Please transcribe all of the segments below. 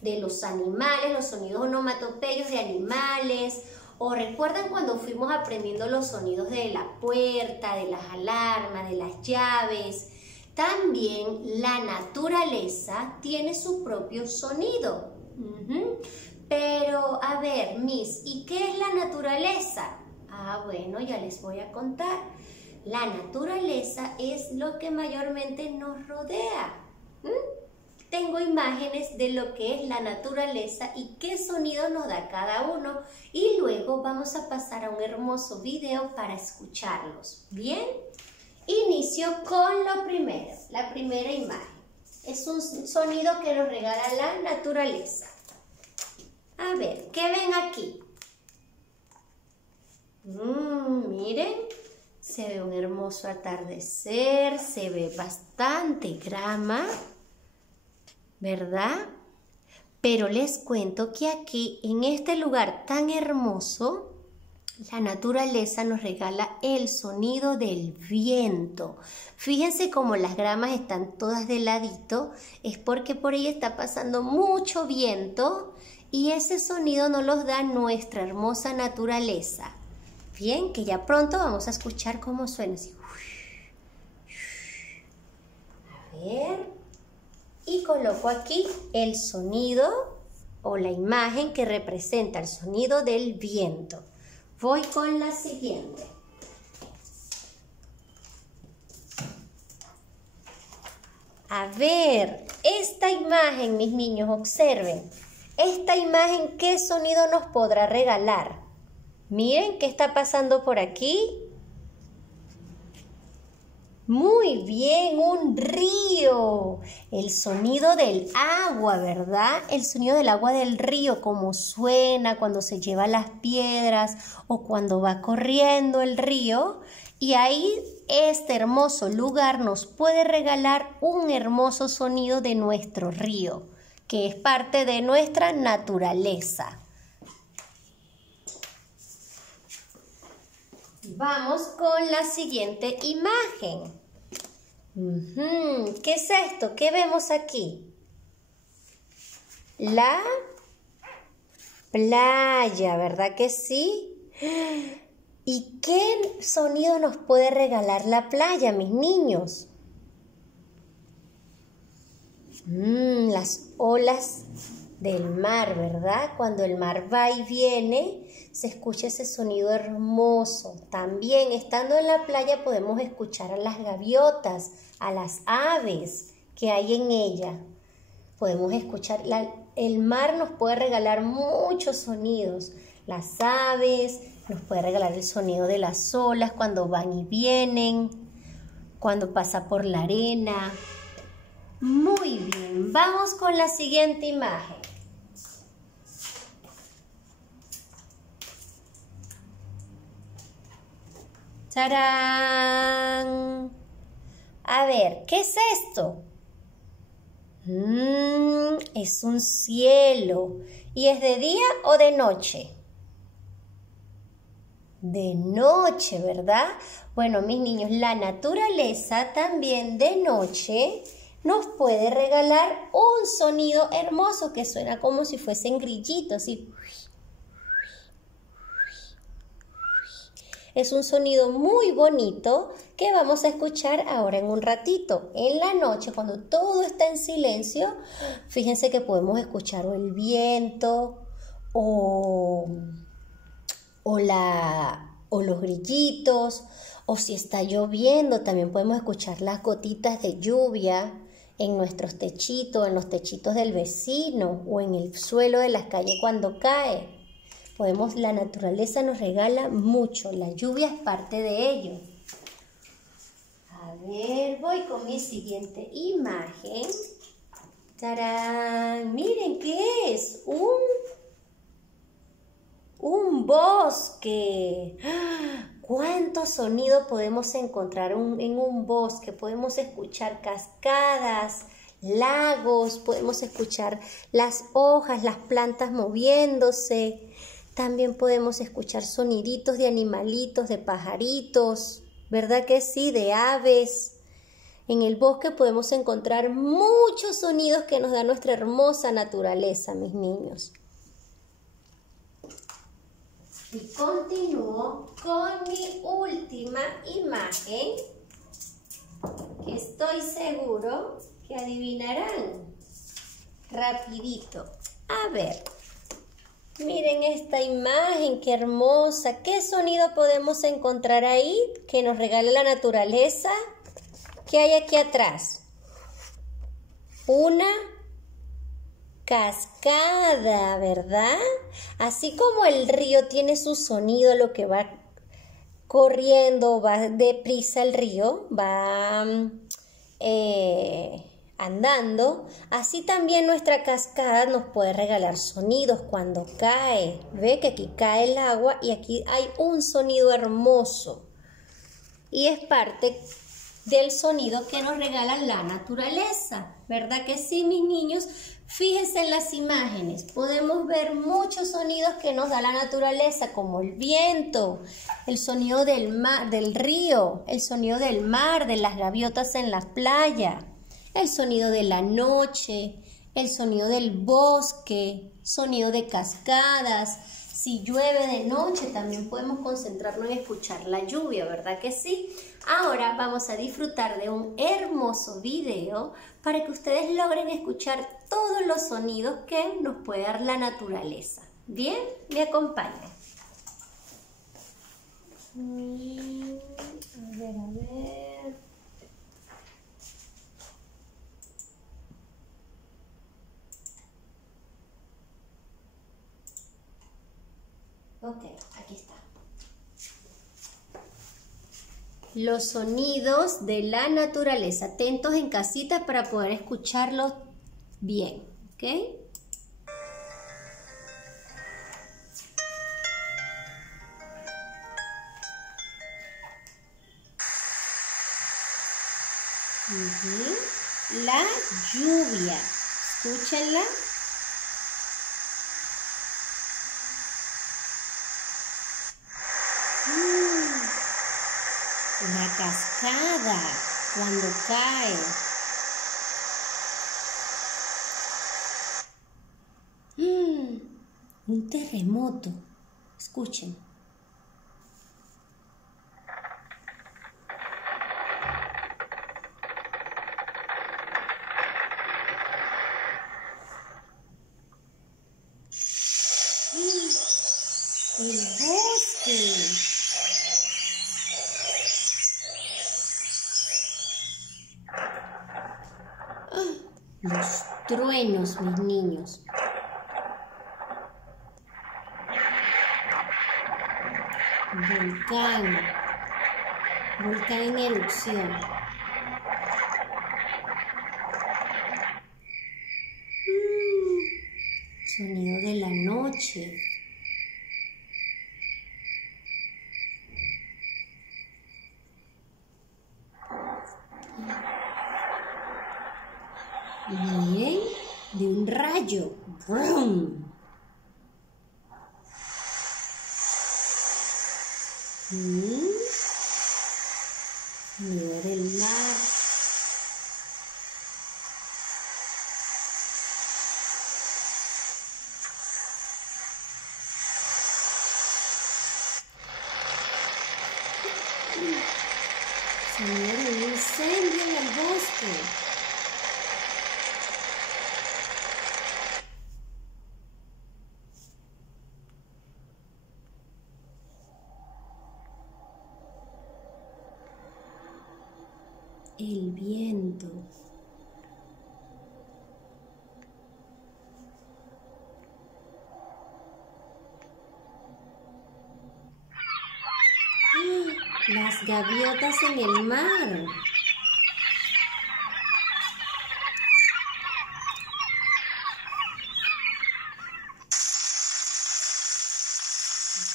de los animales, los sonidos onomatopeyos de animales. ¿O recuerdan cuando fuimos aprendiendo los sonidos de la puerta, de las alarmas, de las llaves? También la naturaleza tiene su propio sonido. Pero, a ver, Miss, ¿y qué es la naturaleza? Ah, bueno, ya les voy a contar. La naturaleza es lo que mayormente nos rodea. Tengo imágenes de lo que es la naturaleza y qué sonido nos da cada uno. Y luego vamos a pasar a un hermoso video para escucharlos. ¿Bien? Inicio con lo primero, la primera imagen. Es un sonido que nos regala la naturaleza. A ver, ¿qué ven aquí? Miren, se ve un hermoso atardecer, se ve bastante grama, ¿verdad? Pero les cuento que aquí, en este lugar tan hermoso, la naturaleza nos regala el sonido del viento. Fíjense cómo las gramas están todas de ladito, es porque por ahí está pasando mucho viento y ese sonido nos los da nuestra hermosa naturaleza. Bien, que ya pronto vamos a escuchar cómo suena así. A ver. Y coloco aquí el sonido o la imagen que representa el sonido del viento. Voy con la siguiente. A ver, esta imagen, mis niños, observen. Esta imagen, ¿qué sonido nos podrá regalar? Miren, ¿qué está pasando por aquí? Muy bien, un río. El sonido del agua, ¿verdad? El sonido del agua del río, como suena cuando se lleva las piedras o cuando va corriendo el río. Y ahí este hermoso lugar nos puede regalar un hermoso sonido de nuestro río, que es parte de nuestra naturaleza. Vamos con la siguiente imagen. ¿Qué es esto? ¿Qué vemos aquí? La playa, ¿verdad que sí? ¿Y qué sonido nos puede regalar la playa, mis niños? Las olas del mar, ¿verdad? Cuando el mar va y viene, se escucha ese sonido hermoso. También estando en la playa podemos escuchar a las gaviotas, a las aves que hay en ella. Podemos escuchar, el mar nos puede regalar muchos sonidos. Las aves, nos puede regalar el sonido de las olas cuando van y vienen, cuando pasa por la arena. Muy bien, vamos con la siguiente imagen. ¡Tarán! A ver, ¿qué es esto? Es un cielo. ¿Y es de día o de noche? De noche, ¿verdad? Bueno, mis niños, la naturaleza también de noche nos puede regalar un sonido hermoso que suena como si fuesen grillitos. ¿Sí? Es un sonido muy bonito que vamos a escuchar ahora en un ratito. En la noche, cuando todo está en silencio, fíjense que podemos escuchar o el viento o los grillitos, o si está lloviendo, también podemos escuchar las gotitas de lluvia en nuestros techitos, en los techitos del vecino o en el suelo de las calles cuando cae. La naturaleza nos regala mucho, la lluvia es parte de ello. A ver, voy con mi siguiente imagen. ¡Tarán! Miren, ¿qué es? Un bosque. ¿Cuánto sonido podemos encontrar en un bosque? Podemos escuchar cascadas, lagos, podemos escuchar las hojas, las plantas moviéndose. También podemos escuchar soniditos de animalitos, de pajaritos, ¿verdad que sí? De aves. En el bosque podemos encontrar muchos sonidos que nos da nuestra hermosa naturaleza, mis niños. Y continúo con mi última imagen, que estoy seguro que adivinarán rapidito. A ver, miren esta imagen, qué hermosa. ¿Qué sonido podemos encontrar ahí que nos regala la naturaleza? ¿Qué hay aquí atrás? Una cascada, ¿verdad? Así como el río tiene su sonido, lo que va corriendo, va deprisa el río, va andando, así también nuestra cascada nos puede regalar sonidos cuando cae. Ve que aquí cae el agua y aquí hay un sonido hermoso. Y es parte del sonido que nos regala la naturaleza, ¿verdad que sí, mis niños? Fíjense en las imágenes, podemos ver muchos sonidos que nos da la naturaleza, como el viento, el sonido del mar, del río, el sonido del mar, de las gaviotas en la playa, el sonido de la noche, el sonido del bosque, sonido de cascadas. Si llueve de noche también podemos concentrarnos en escuchar la lluvia, ¿verdad que sí? Ahora vamos a disfrutar de un hermoso video para que ustedes logren escuchar todos los sonidos que nos puede dar la naturaleza. ¿Bien? ¿Me acompañan? A ver. Ok, aquí está. Los sonidos de la naturaleza. Atentos en casita para poder escucharlos bien, ¿ok? La lluvia. Escúchenla. La cascada cuando cae. Un terremoto. Escuchen. El bosque. Los truenos, mis niños. Volcán. Volcán en erupción. Sonido de la noche. Bien, de un rayo. ¡Brum! Sonido del mar. Sonido de un incendio en el bosque. El viento. Las gaviotas en el mar.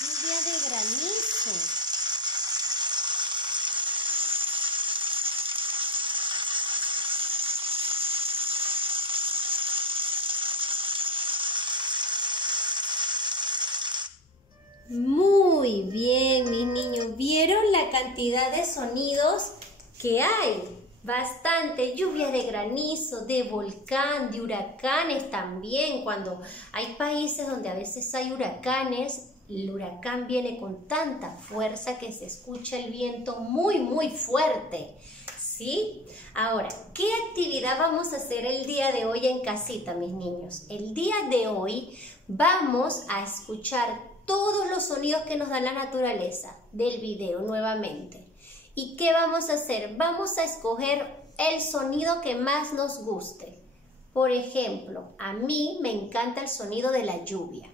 Lluvia de granizo. Muy bien, mis niños. ¿Vieron la cantidad de sonidos que hay? Bastante, lluvias de granizo, de volcán, de huracanes también. Cuando hay países donde a veces hay huracanes, el huracán viene con tanta fuerza que se escucha el viento muy, muy fuerte. ¿Sí? Ahora, ¿qué actividad vamos a hacer el día de hoy en casita, mis niños? El día de hoy vamos a escuchar todos los sonidos que nos da la naturaleza del video nuevamente. ¿Y qué vamos a hacer? Vamos a escoger el sonido que más nos guste. Por ejemplo, a mí me encanta el sonido de la lluvia.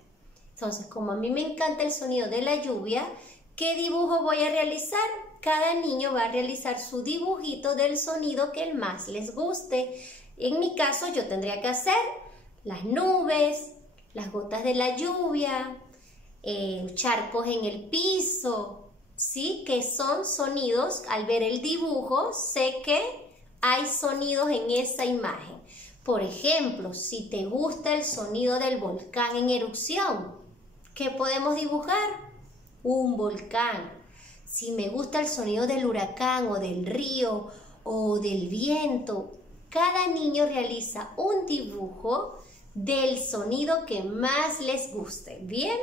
Entonces, como a mí me encanta el sonido de la lluvia, ¿qué dibujo voy a realizar? Cada niño va a realizar su dibujito del sonido que más les guste. En mi caso, yo tendría que hacer las nubes, las gotas de la lluvia, charcos en el piso. ¿Sí? Que son sonidos, al ver el dibujo, sé que hay sonidos en esa imagen. Por ejemplo, si te gusta el sonido del volcán en erupción, ¿qué podemos dibujar? Un volcán. Si me gusta el sonido del huracán o del río o del viento, cada niño realiza un dibujo del sonido que más les guste. ¿Bien?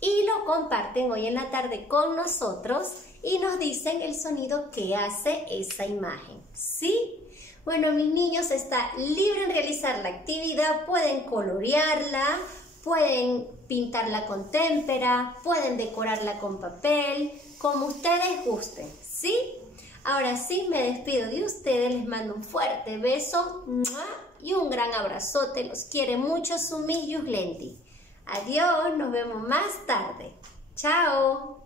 Y lo comparten hoy en la tarde con nosotros y nos dicen el sonido que hace esa imagen. ¿Sí? Bueno, mis niños, está libre en realizar la actividad, pueden colorearla, pueden pintarla con témpera, pueden decorarla con papel, como ustedes gusten. ¿Sí? Ahora sí, me despido de ustedes, les mando un fuerte beso y un gran abrazote. Los quiere mucho su Miss Yuslenti. Adiós, nos vemos más tarde. Chao.